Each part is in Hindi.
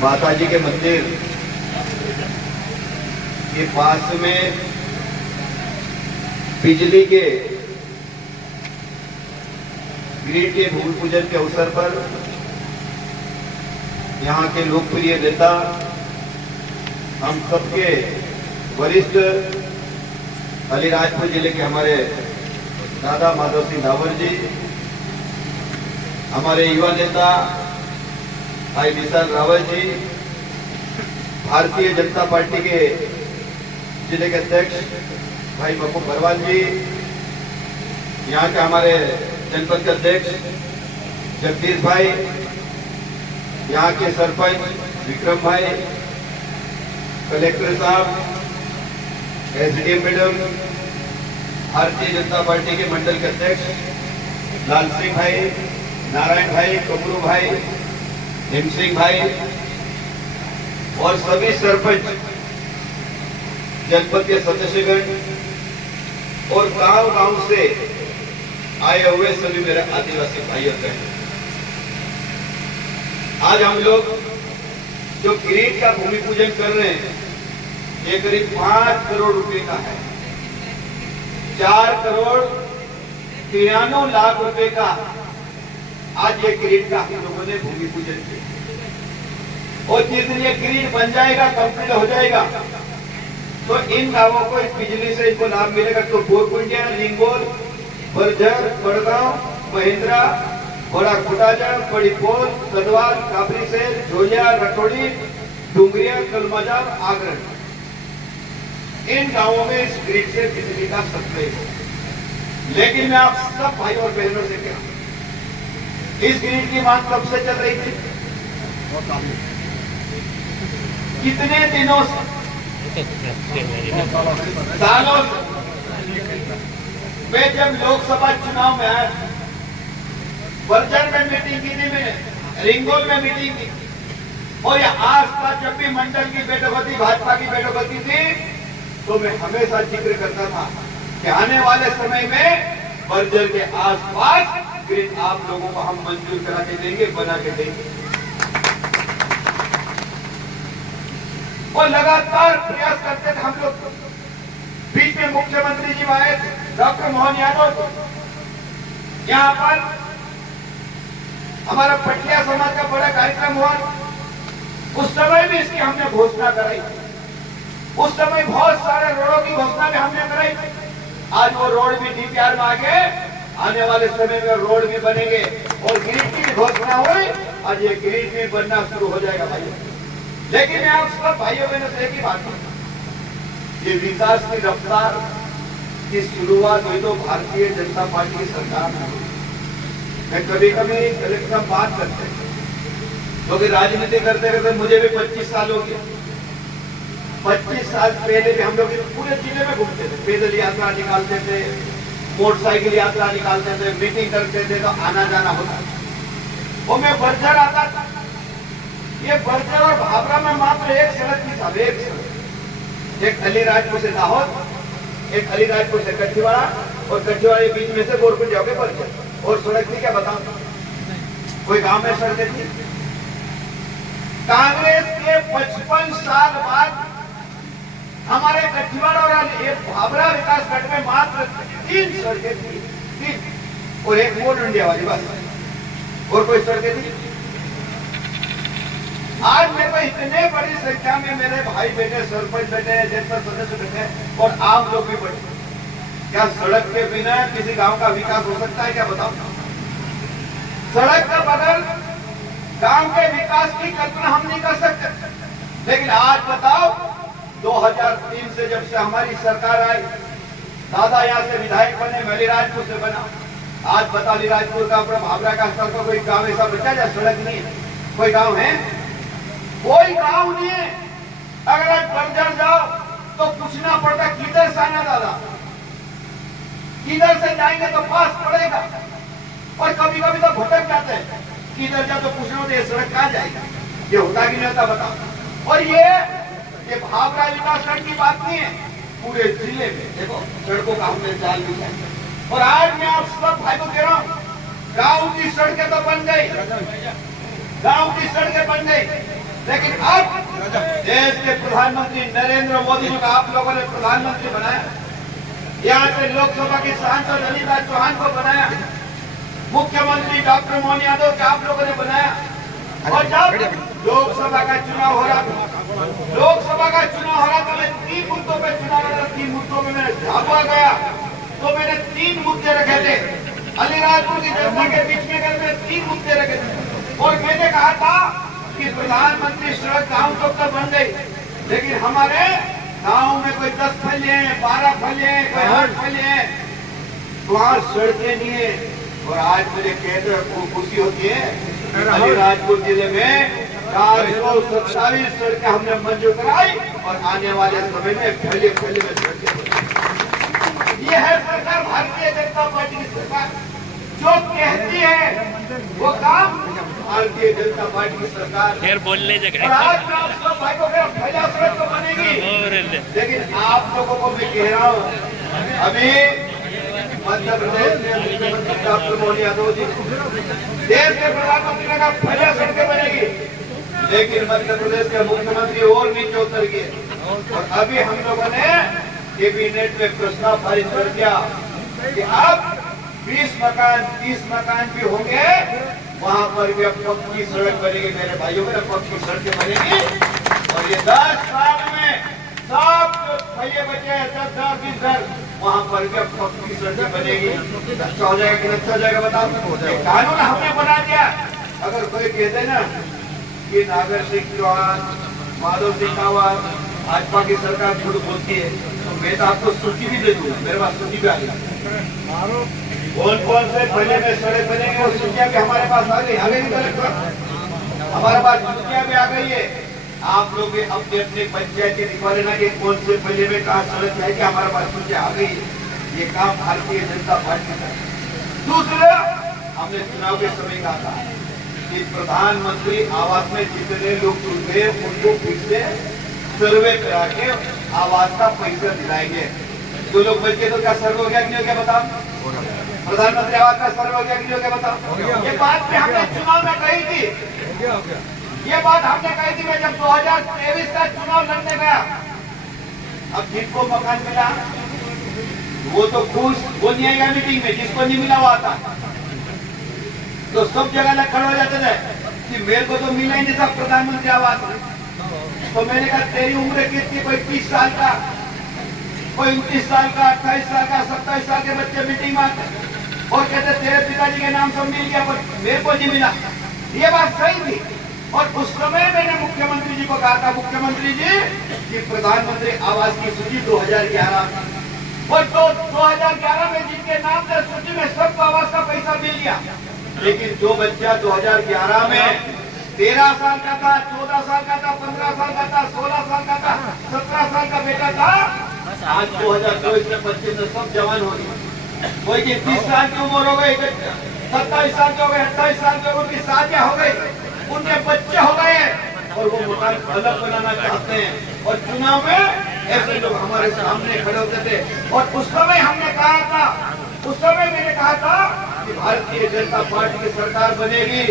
माता जी के मंदिर के पास में बिजली के ग्रिड के भूमि पूजन के अवसर पर यहाँ के लोकप्रिय नेता, हम सबके वरिष्ठ अलीराजपुर जिले के हमारे दादा माधव सिंह डावर जी, हमारे युवा नेता भाई विशाल रावत जी, भारतीय जनता पार्टी के जिले के अध्यक्ष भाई बप्पू परवाल जी, यहाँ के हमारे जनपद के अध्यक्ष जगदीश भाई, यहाँ के सरपंच विक्रम भाई, कलेक्टर साहब, SDM madam, Bharatiya Janata party के मंडल के अध्यक्ष लाल सिंह भाई, नारायण भाई, कमरू भाई, हिम सिंह भाई और सभी सरपंच, जनपद के सदस्यगण और गांव-गांव से आए हुए सभी मेरे आदिवासी भाई और बहन, आज हम लोग जो ग्रिड का भूमि पूजन कर रहे हैं, ये करीब 5 करोड़ रुपए का है। 4 करोड़ 93 लाख रुपए का आज ये ग्रिड का हम लोगों ने भूमि पूजन किया और जिस दिन ये ग्रिड बन जाएगा, कंप्लीट हो जाएगा, तो इन गांवों को इस बिजली से इनको लाभ मिलेगा। तो बोरकुंडिया, लिंगोल, बरझर, बड़गांव, महिंद्रा, बड़ा खुटाजा, बड़ी पोल, कदवाल, काबरीसेल, झोलिया, रटोड़ी, डुंगरिया, कलमजा, आगरण, इन गांवों में इस ग्रिड से बिजली का सप्लाई हो। लेकिन मैं आप सब भाई और बहनों से कह रहा हूं, इस ग्रिड की मांग कब से चल रही थी? कितने दिनों से? सालों से। मैं जब लोकसभा चुनाव में आया, बरझर में मीटिंग की थी, मैंने रिंगोल में मीटिंग की और ये आसपास जब भी मंडल की बैठक होती, भाजपा की बैठक होती थी, तो मैं हमेशा जिक्र करता था कि आने वाले समय में बरझर के आसपास ग्रिड आप लोगों को हम मंजूर करा के देंगे, बना के देंगे। और लगातार प्रयास करते थे हम लोग। बीच में मुख्यमंत्री जी आए थे, डॉक्टर मोहन यादव, यहाँ पर हमारा पटिया समाज का बड़ा कार्यक्रम हुआ। उस समय भी इसकी हमने घोषणा कराई। उस समय बहुत सारे रोडों की घोषणा भी हमने कराई। आज वो रोड भी डीपीआर में आ गए, आने वाले समय में रोड भी बनेंगे और ग्रिड की भी घोषणा हुई। आज ये ग्रिड भी बनना शुरू हो जाएगा भाइयों। लेकिन मैं आप सब भाइयों बहनों से एक ही बात कहूं, ये विकास की रफ्तार की शुरुआत हुई तो भारतीय जनता पार्टी की सरकार में हुई। मैं कभी कभी कलेक्टर बात करते हैं, क्योंकि राजनीति करते करते मुझे भी 25 साल हो गए। 25 साल पहले भी हम लोग पूरे जिले में घूमते थे, पैदल यात्रा निकालते थे, मोटरसाइकिल यात्रा निकालते थे, मीटिंग करते थे, तो आना जाना होता था। वो मैं बरझर आता था, ये बरझर और भाभरा में मात्र एक सड़क थी साहब, एक सड़क। एक अलीराजपुर से दाहोद, एक अलीराजपुर से कठिवाड़ा और कठिवाड़ा के बीच में से बोरकुंड जाओगे बरझर। और सड़क थी क्या बताओ? कोई गांव में सड़कें थी? कांग्रेस के 55 साल बाद हमारे कठिवाड़ा और भाभरा विकास खंड में मात्र 3 सड़कें थी, 3 और एक मोल इंडिया वाली बस, और कोई सड़कें थी? आज मेरे को इतने बड़ी संख्या में मेरे भाई बेटे, सरपंच बेटे, जनपद सदस्य बेटे और आम लोग भी बैठे। क्या सड़क के बिना किसी गांव का विकास हो सकता है क्या? बताओ। सड़क का बगैर गांव के विकास की कल्पना हम नहीं कर सकते। लेकिन आज बताओ, 2003 से जब से हमारी सरकार आई, दादा यहाँ से विधायक बने, मैं अलीराजपुर से बना। आज बता, अलीराजपुर का अपना भाभरा का स्तर का कोई गांव ऐसा बचा जहाँ सड़क नहीं है? कोई गांव है? कोई गांव नहीं है। अगर आज बरझर जाओ तो पूछना पड़ता किधर से आना दादा, किधर से जाएंगे तो पास पड़ेगा। और कभी कभी तो भटक जाते हैं, किधर जाओ तो पूछना होता है सड़क कहाँ जाएगी। ये होता कि नहीं होता बताओ। और ये भाभरा विकास खंड की बात नहीं है, पूरे जिले में देखो सड़कों का हमने जाल बिछा। और आज मैं आप सब भाई को कह रहा हूँ, गांव की सड़कें तो बन गई, गांव की सड़कें बन गई, लेकिन अब देश के प्रधानमंत्री नरेंद्र मोदी जी को आप लोगों ने प्रधानमंत्री बनाया, यहाँ से लोकसभा की सांसद अनिता चौहान को बनाया, मुख्यमंत्री डॉक्टर मोहन यादव को आप लोगों ने बनाया। और जब लोकसभा का चुनाव हो रहा था, मैं 3 मुद्दों पे चुनाव लड़ा, 3 मुद्दों में मैंने झाबुआ गया तो मैंने 3 मुद्दे रखे थे। अलीराजपुर की जनता के बीच में गए, मैंने 3 मुद्दे रखे थे और मैंने कहा था कि प्रधानमंत्री सड़क गाँव तक बन गई, लेकिन हमारे गाँव में कोई 10 फले हैं, 12 फले हैं, कोई 8 फले हैं, वहाँ सड़कें नहीं है। और आज मुझे कहते हैं खुशी होती है, अलीराजपुर जिले में 427 सड़कें हमने मंजूर कराई और आने वाले समय में फैले में सड़कें। ये है सरकार, भारतीय जनता पार्टी की सरकार। जो कहती है वो काम भारतीय जनता पार्टी की सरकार। फिर बोलने और आज मैं आप सब भाई को फैला सड़क तो बनेगी, लेकिन आप लोगों को मैं कह रहा हूँ, अभी मध्य प्रदेश में मुख्यमंत्री डॉक्टर मोहन यादव जी, देश के प्रधानमंत्री ने कहा फैला सड़कें बनेगी, लेकिन मध्य प्रदेश के मुख्यमंत्री और नीचे उतर गए। और अभी हम लोगों ने कैबिनेट में प्रस्ताव पारित कर दिया कि अब 20 मकान 30 मकान भी होंगे, वहां पर भी अब पक्की सड़क बनेगी। मेरे भाइयों में पक्की सड़कें बनेगी और ये 10 साल में सब भैया बचे 10-20 घर, वहां पर भी अब पक्की सड़कें बनेगी। अच्छा हो जाएगा कि अच्छा हो जाएगा बताओ? कानून हमने बना दिया। अगर कोई कहते ना कि नागर सिंह चौहान, माधव सिंह कावत, भाजपा की सरकार झूठ बोलती है, तो मैं तो आपको सूची भी दे दूंगा, मेरे पास सूची भी आ गई। कौन से पहले में सड़क बनेंगे और सूचियां भी हमारे पास आ गई। हमारे पास सूचियां भी आ गई है। आप लोग भी अपने अपने पंचायती दिखा लेना कि कौन से पहले में कहा सड़क जाएगी, हमारे पास सूचियां आ गई है। ये काम भारतीय जनता पार्टी का। दूसरा, हमने चुनाव के समय कहा था कि प्रधानमंत्री आवास में जितने लोग जुड़ गए उनको फिर से सर्वे करा के आवास का पैसा दिलाएंगे। जो लोग बचे तो क्या सर्वे हो गया कि नहीं हो गया बताओ? प्रधानमंत्री आवास का सर्वे हो गया कि नहीं हो गया बताओ? ये बात भी हमने चुनाव में कही थी। ये बात हमने कही थी मैं जब 2023 का चुनाव लड़ने गया। अब जिसको मकान मिला वो तो खुश, वो नहीं आएगा मीटिंग में, जिसको नहीं मिला वो आता। तो सब जगह खड़े हो जाते थे कि मेरे को तो मिला ही नहीं था प्रधानमंत्री आवास। तो मैंने कहा तेरी उम्र कितनी? कोई 30 साल का, कोई 29 साल का, 28 साल का, 27 साल के बच्चे मीटिंग में आते और कहते तेरे पिताजी के नाम सब मिल गया पर मेरे को नहीं मिला। ये बात सही थी। और उस समय मैंने मुख्यमंत्री जी को कहा था, मुख्यमंत्री जी कि प्रधानमंत्री आवास की सूची 2011 और तो 2011 में जिनके नाम थे सूची में सबको आवास का पैसा मिल गया। लेकिन जो बच्चा 2011 में 13 साल का था, 14 साल का था, 15 साल का था, 16 साल का था, 17 साल का बेटा था, आज 2024 में 25 में सब जवान हो गए। कोई की 30 साल की उम्र हो गई, 27 साल के हो गए, 28 साल के, उनकी शादियां हो गई, उनके बच्चे हो गए और वो मकान अलग बनाना चाहते हैं। और चुनाव में ऐसे लोग हमारे सामने खड़े होते थे और उस समय हमने कहा था, उस समय मैंने कहा था कि भारतीय जनता पार्टी की सरकार बनेगी,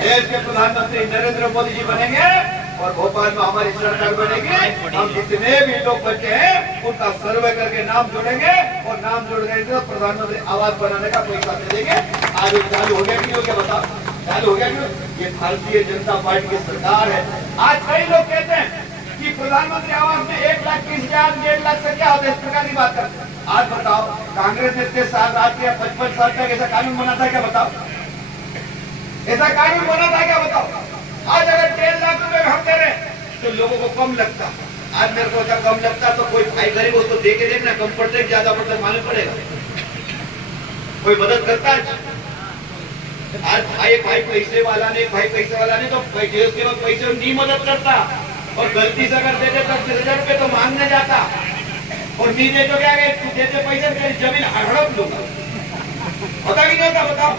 देश के प्रधानमंत्री नरेंद्र मोदी जी बनेंगे और भोपाल में हमारी सरकार बनेगी। हम जितने भी लोग बचे हैं उनका सर्वे करके नाम जोड़ेंगे और नाम जोड़ने से प्रधानमंत्री आवास बनाने का पैसा दे देंगे। आज चालू हो गया कि नहीं हो गया बताओ? चालू हो गया क्यों? ये भारतीय जनता पार्टी की सरकार है। आज कई लोग कहते हैं कि प्रधानमंत्री आवास में 1,30,000 1.5 लाख से क्या होता है, इस प्रकार की बात कर। आज बताओ कांग्रेस ने 30 साल रात के 55 साल तक ऐसा कानून बना था क्या बताओ? ऐसा कानून बना था क्या बताओ? आज अगर 1.5 लाख रुपए हम दे रहे तो लोगों को कम लगता। आज मेरे को जब कम लगता तो कोई भाई गरीब उसको दे के देखना, कम पड़ता है ज्यादा पड़ता है मालूम पड़ेगा। कोई मदद करता है? आज भाई पैसे वाला नहीं, भाई पैसे वाला नहीं तो उसके बाद पैसे नहीं मदद करता और गलती से अगर दे दे 25,000 रुपए तो मांगने जाता और नहीं दे तो क्या तू देते पैसे तेरी जमीन हड़प लूंगा, पता नहीं होता बताओ।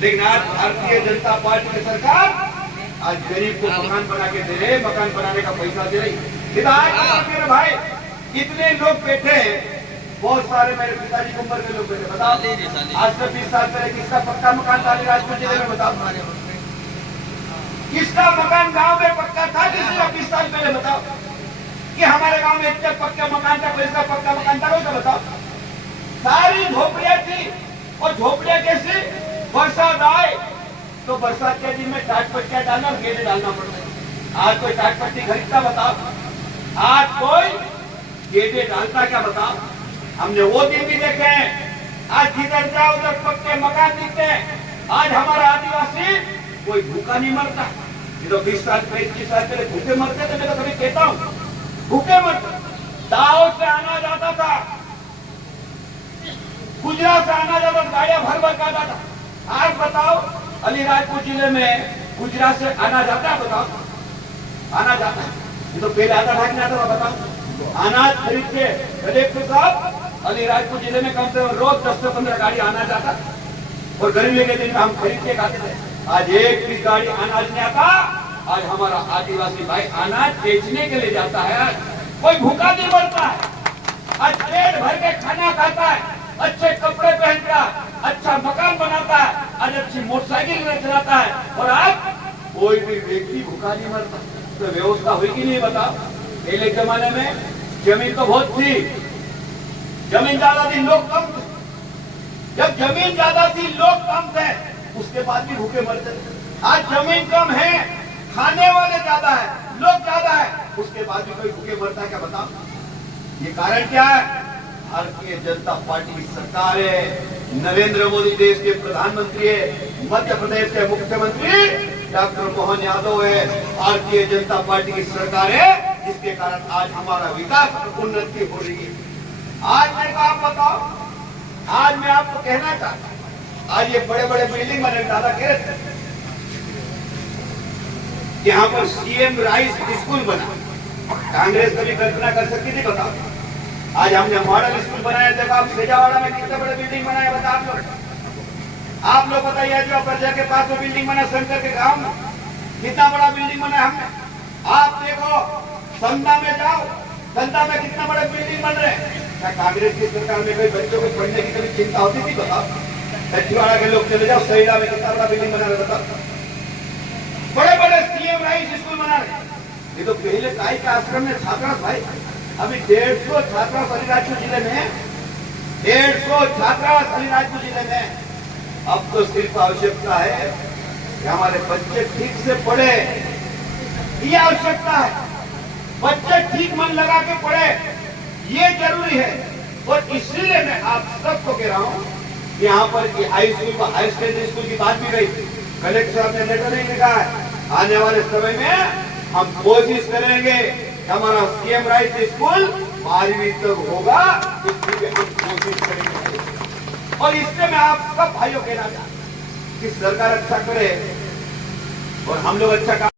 लेकिन आज भारतीय जनता पार्टी की सरकार आज गरीब को मकान बना के दे रहे, मकान बनाने का पैसा दे रही। मेरे भाई इतने लोग बैठे हैं, बहुत सारे मेरे पिताजी की उम्र के लोग बैठे, बताओ आज से 20 साल पहले किसका पक्का मकान था अलीराजपुर जिले में? बताओ किसका मकान गांव में पक्का था? बोले बताओ कि हमारे गांव में इतने पक्का मकान था, कोई इसका पक्का मकान था तो बताओ। सारी झोपड़ियां थी और झोपड़ियां कैसी, बरसात आए तो बरसात के दिन में टाट पट्टियां डालना और गेटे डालना पड़ता है। आज कोई टाट पट्टी खरीदता बताओ, आज कोई गेटे डालता क्या बताओ। हमने वो दिन भी देखे हैं, आज जिधर जाओ उधर पक्के मकान दिखते हैं। आज हमारा आदिवासी कोई भूखा नहीं मरता। ये तो 20 साल 25 साल पहले भूखे मरते थे, मैं तो कभी कहता हूँ भूखे मरते। दाहोद से आना जाता था, गुजरात से आना जाता, गाड़ियां भर भर का आता था। आज बताओ अलीराजपुर जिले में गुजरात से आना जाता है, बताओ आना जाता है। ये तो पहले आता था कि नहीं आता था बताओ। अनाज खरीद के कलेक्टर साहब अलीराजपुर जिले में कम से कम रोज 10 से 15 गाड़ी आना जाता और गर्मी के दिन में हम खरीद के खाते थे। आज एक भी गाड़ी अनाज नहीं आता। आज हमारा आदिवासी भाई अनाज बेचने के लिए जाता है। कोई भूखा नहीं मरता है। आज पेट भर के खाना खाता है, अच्छे कपड़े पहनता है, अच्छा मकान बनाता है, आज अच्छी मोटरसाइकिल चलाता है और आज कोई भी व्यक्ति भूखा नहीं मरता। तो व्यवस्था हुई कि नहीं बताओ। पहले जमाने में जमीन तो बहुत थी, जमीन ज्यादा थी, लोग कम थे। जब जमीन ज्यादा थी, लोग कम थे, उसके बाद भी भूखे मरते थे। आज जमीन कम है, खाने वाले ज्यादा है, लोग ज्यादा है, उसके बाद भी कोई भूखे मरता है क्या बताओ। ये कारण क्या है? भारतीय जनता पार्टी की सरकार है, नरेंद्र मोदी देश के प्रधानमंत्री है, मध्य प्रदेश के मुख्यमंत्री डॉक्टर मोहन यादव है। भारतीय जनता पार्टी की सरकार है, जिसके कारण आज हमारा विकास और उन्नति हो रही है। आज मेरे को आप बताओ, आज मैं आपको कहना चाहता हूं, आज ये बड़े बड़े बिल्डिंग बने, दादा कह रहे थे यहाँ पर सीएम राइस स्कूल बना। कांग्रेस कभी कल्पना कर सकती थी बताओ। आज हमने मॉडल स्कूल बनाया, देखो आप सेजावाड़ा में कितने बड़े बिल्डिंग बनाया बताओ आप लोग बताइए। जो प्रजा के पास में बिल्डिंग बना, शंकर के गांव में कितना बड़ा बिल्डिंग बना हमने। आप देखो संधा में जाओ, संधा में कितना बड़े बिल्डिंग बन रहे हैं। क्या कांग्रेस की सरकार में कोई बच्चों को पढ़ने की कभी चिंता होती थी बताओ। छिंदवाड़ा के लोग चले जाओ, सहीड़ा में कितना बड़ा बिल्डिंग बना रहे बताओ। बड़े बड़े सीएम राइस स्कूल बना रहे। ये तो पहले काय के आश्रम में छात्रावास भाई, अभी 150 छात्रावास अलीराजपुर जिले में, 150 छात्रावास अलीराजपुर जिले में। अब तो सिर्फ आवश्यकता है कि हमारे बच्चे ठीक से पढ़े, ये आवश्यकता है। बच्चे ठीक मन लगा के पढ़े, ये जरूरी है। और इसलिए मैं आप सबको कह रहा हूँ, यहाँ पर हाई स्कूल को हायर सेकेंडरी स्कूल की बात भी गई, कलेक्टर साहब ने लेटर नहीं लिखा है। आने वाले समय में हम कोशिश करेंगे कि हमारा सीएम राइस स्कूल 12वीं तक होगा, इसलिए हम कोशिश करेंगे। और इससे मैं आप सब भाइयों कहना चाहता हूं कि सरकार अच्छा करे और हम लोग अच्छा काम